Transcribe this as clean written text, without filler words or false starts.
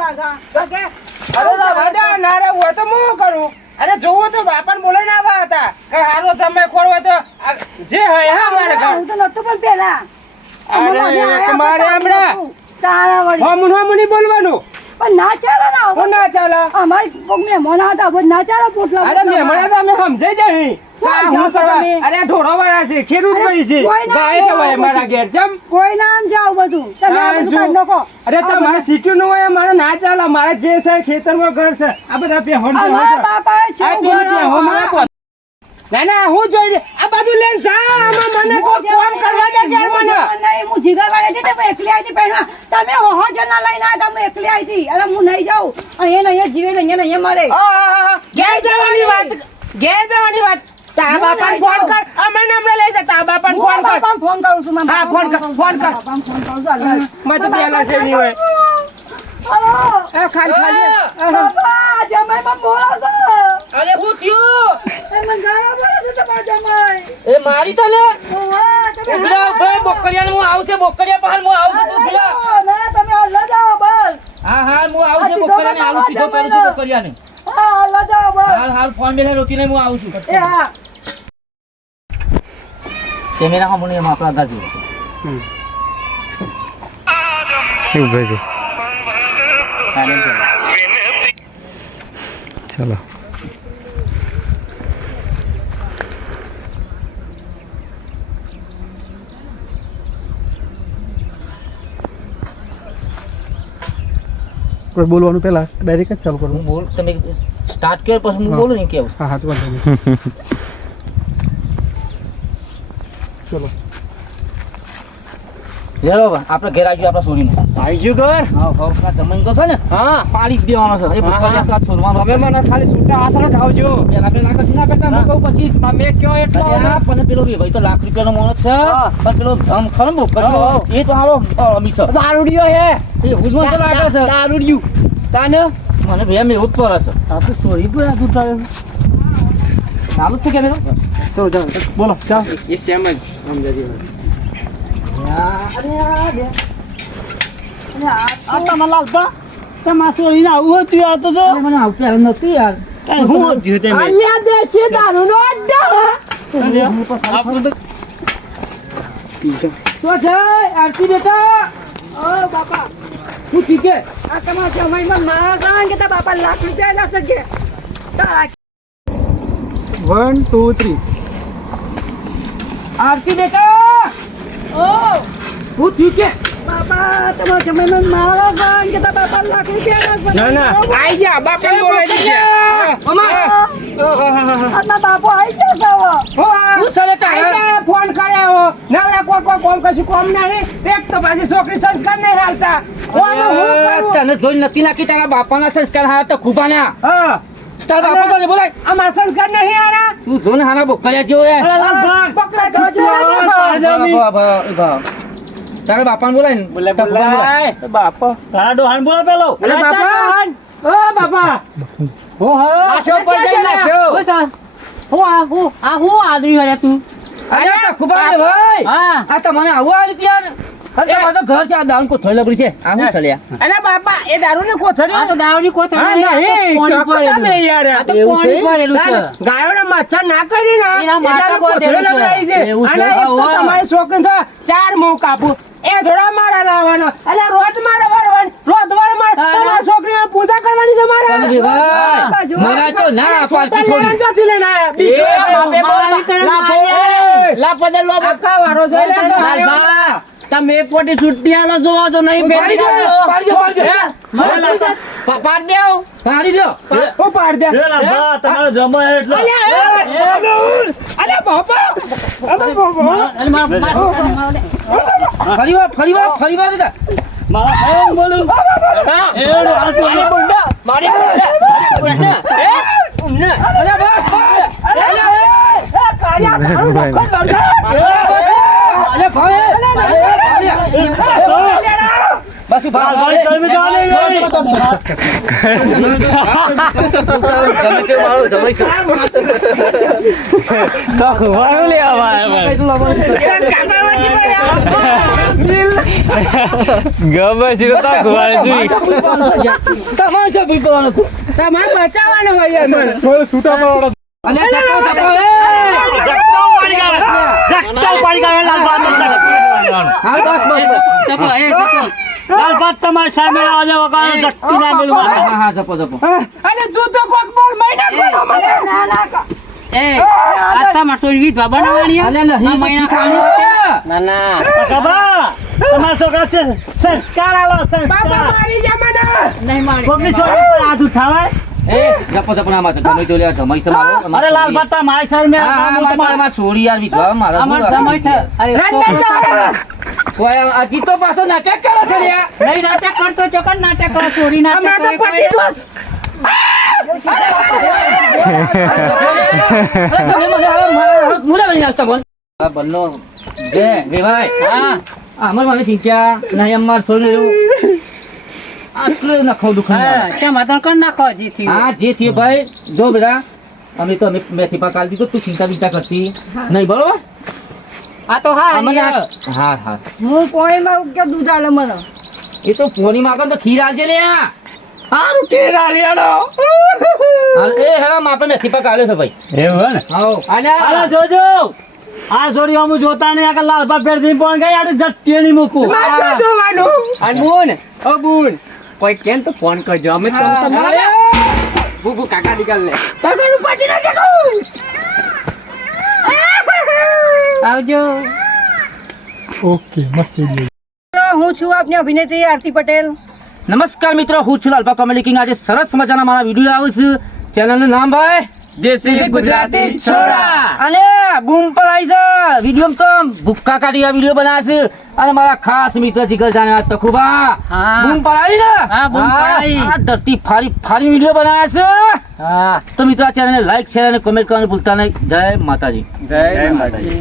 લાગે ઓકે અરે વાદા ના રે હું તો હું કરું અરે જોવો તો બાપાને બોલાઈને આવ્યા હતા કે હારો સમય ખોરવો તો જે હોય હા મારે ઘર હું તો નતું પણ પેલા અરે તમારે હમણાં તારા વળી હમણાં બોલવાનું પણ ના ચાલે ને હું ના ચાલે અમારી કોક મહેમાન હતા પણ ના ચાલે પોટલા અરે મહેમાન તો અમે સમજાઈ જઈ હું કરવા અરે ઢોરો વાળા છે ખેડૂત ભાઈ છે ગાય જવાય મારા ઘેર જમ કોઈ નામ જાવ બધું તમે આ બધું કાઢ નાખો અરે તમારે સીટ્યું ન હોય મારે ના ચાલે મારે જે છે ખેતરમાં ઘર છે આ બધા પેહોન છે અમારા બાપા છે ના ના હું જોઈ આ બધું લઈને જા આમાં મને કોઈ કામ કરવા દે ઘેર મને નહીં હું જીગર વાળે છે તમે એકલી આવી પહેલા તમે હોહો જના લઈને આવ્યા તમે એકલી આવી અરે હું નહીં જાઉં અહીંયા જીવે ને અહીંયા મરે ઘેર જવાની વાત તા બાપાને ફોન કર અમને હમણે લઈ જા તા બાપાને ફોન કર ફોન કરું છું હા ફોન કર મેં તો પેલા છે નહીં હોય હલો એ ખાલી બાપા જમાઈ માં બોલો છો અરે હું થયું એ મંગારા બોલો છો તમારા જમાઈ એ મારી તને ઓવા તમે ઉભરા ભાઈ બોકરિયાને હું આવશે બોકરિયા પાલ હું આવશે તું ઉભરા ના તમે હલ્લા જાઓ બસ હા હા હું આવશે બોકરિયાને આલુ સીધો કરું છું બોકરિયાને હા હલ્લા જાઓ બસ હાલ ફોન બેલે રોકીને હું આવું છું એ હા કેમેરા હમણે એમાં આપણા દાદી એવું ભાઈ ચલો કોઈ બોલવાનું પહેલા ડાયરેક્ટ જ ચાલુ કરવું હું બોલ તમે સ્ટાર્ટ કર પછી હું બોલું ને કેવું હા હા તો વાંધો નહીં ચલો લેલો આપણે ઘેર આવી આપણા સોરીનું આવી ગયું ઘર હા હા જમીન તો છે ને હા પાડી જ દેવાનો છે એ બોકરિયા તો આ છોડવાનો તમે મને ખાલી છૂટા હાથ ન ખાવજો પેલા પેલા નાખી ના કરતા હું કહું પછી તમે કયો એટલો અલ્યા, પણ પેલો ભાઈ તો લાખ રૂપિયાનો માણસ છે હા. પણ પેલો જમ ખરો ને બોકરિયો, હા. એ તો હારો અમીસ દારૂડિયો હે એ હુજમાં તો લાગે છે દારૂડિયું તાને મને ભાઈ એમ એવું જ પડે છે આ તો સોરી પર આ દૂધ ચાલુ જ છે કેમેરો ચલો ચાલો બોલો ચાલ એ સેમ જ સમજાજી આ તમે લાલપા તમારે સોરીને આવું હતું આ તો જો મને આવું પહેલા નતું યાર કાંઈ હું હતું તેમ અહીંયા દેશી દારૂનો અડ્ડો આપણે તો તો છે આરતી બેટા ઓ બાપા હું ઠીક છે આ તમારા જમાઈમાં મારા કારણ કે તારા બાપા લાખ રૂપિયા ના શકે તારા 1 2 3 આરતી બેટા ઓ હું ઠીક છે બાપા તમારા જમાઈમાં મારા કારણ કે તારા બાપા લાખ રૂપિયા ના શકે ના ના આઈ જા બાપા બોલાઈ ગયા આટલા બાપો આવી જશે હવે હું સલે તારા ફોન કર્યો નવરા કોઈ કોમ કશું કોમ નહીં એક તો પાછી છોકરી સંસ્કાર નહીં હાલતા કોને હું કરું? તને જોઈ નથી નાખી તારા બાપાના સંસ્કાર હારા તો ખૂબાના હા તારા બાપા તો બોલાય આમાં સંસ્કાર નહીં હારા તું જો ને હારા બોકરિયા જેવો યાર પકડા તો તારા બાપાને બોલાય ને બોલાય બાપા તારા ડોહાન બોલો પેલો અરે બાપા ઓ બાપા હો હો લાશો પર જઈ લાશો. હો સર હું આદરી હોય તું અરે ખુબા ભાઈ હા આ તો મને આવું આવી ત્યાં અરે મારો ઘર છે આ દારૂ કો થોડી લબડી છે આ હું ચલ્યા અરે બાપા એ દારૂ ને કોથળી આ તો દારૂની કોથળી હા, નહીં, આ તો નહીં, પાણી ચોક્કસ પડેલું. નહીં યાર. આ તો એવું પાણી છે? પડેલું છે. ગાયોને મચ્છર ના કરી ને એના માટે એટલે કોથળી કોથળી લગાવી છે. એવું છે. અને એક તો વાહ. તમારી છોકરીને તો 4 મું કાપું એ થોડા મારા લાવવાનો એટલે રોજ મારે વળવાનું રોજ વળ મારે હા, તમારી છોકરીને પૂજા કરવાની છે મારે ચાલ ભાઈ મારા તો ના પાડતી છોડી ક્યાંથી લઈને આયા? બીજો બાપે બોલા. આખા વાળો છે લે તો હારો. તમે એક પોટી છૂટી આલો જોવો તો નહીં પાડી દો, પાડી દો, પાડી દો. પાડ દેવ પાડી દો હું પાડી દે. તમારો જમા એટલે અલ્યા બાપા અરે બાપા ફરી વાર બેટા મારા ફોન બોલું એડો આટલી બોંડા મારી બોલા. ઉમને અરે બસ અરે કાળિયા તારું નોખો દંડા. અરે ભાઈ બસ ઉભા રહો. લાલભાઈ શરમી જવા નહીં ગઈ. ગમે તે મારો જમાઈ છે. તો ખુવાયું લે આવા ગમે છે તો ખુવાય જી તમારે શું ભૂલવાનું હતું? તમારે બચાવવાનો હોય યાર મને. થોડું છૂટા પડો અલ્યા ધક્કો, ધક્કો, એ! હાલ બસ, બસ, બસ. ધક્કો, એ, ધક્કો. તમારી સામે આવે વગર જટ્ટુ ના મેલું માથે. હા, હા, ધક્કો, ધક્કો. અને તું તો કોક બોલ મહિના કરો મને. ના ના એ, આ તમારે સોરી વિધવા બનાવવાની છે? આ મહિના ખાવાનું છે. ખબર તમારા છોકરા છે સંસ્કાર આલો બાપા સંસ્કાર મારી જા મને. નહીં મારી. કોકની છોકરી પર હાથ ઉઠાવાય એ, ધક્કો, ધક્કો ના માથે. જમાઈ તો લે, જમાઈ છે મારો. અરે લાલ બત્તા મારી સામે હા, હા, મારી સોરી યાર વિધવા મારા. અમાર જમાઈ છે. અરે, કોઈ આ જીતો પાછો નાટક કરે છે લ્યા. નહીં નાટક કરતો ચોકન નાટક કરે, ચોરી નાટક અમાર તો કરે કોઈ. પતી દોત. મુલે બની આવતા બોલ. આ બલ્લો જે વેવાય. હા, અમાર મને સિંચ્યા નહીં અમાર સોને આટલું નખો દુખાય. કેમ આતણ કર નાખો જી થી. હા, જે થયું ભાઈ જો બેટા, અમે તો અમે મેથી પાક આલી દીધું, તું ચિંતા બિંતા કરતી નહીં, બરોબર? આ તો હા અમને હા હા, હું પોણીમાં કે દૂધ આલે મને એ તો પોની માગો તો ખીર આલજે લે. હારું કેરા લેડો. હાલ, એ હા આપણે મેથી પાક આલ્યો છે ભાઈ. એવું ને આવો અને અરે જોજો આ જોડી અમુ જોતા નહીં આ લાલબા પેર દી પણ ગઈ આ જટ્ટી નહીં મૂકું મારે જોવાનું. અને બુન ઓ બુન કોઈ કેમ તો ફોન કરજો અમે તો તમારે બુબુ કાકા નીકળ લે. કાકાનું પાછી ના જકો. આવજો. હું છું આપની અભિનેત્રી આરતી પટેલ. નમસ્કાર મિત્રો, હું છું લાલપા કોમેડી કિંગ. આજે સરસ મજાના મારા વિડીયો આવે છે. ચેનલનું નામ ભાઈ દેશી ગુજરાતી છોરા. અને બૂમ પર આવી છે. વિડીયો તો ભૂક્કા કાઢી આ વિડીયો બનાવે છે. અને મારા ખાસ મિત્ર જીગર જાણે તખુબા બૂમ પર આવી ને. હા, બૂમ પડાવી. આ ધરતી ફારી ફારી વિડીયો બનાવે છે. હા તો મિત્રો આ ચેનલને લાઈક શેર અને કોમેન્ટ કરવાનું ભૂલતા નહીં. જય માતાજી. જય માતાજી.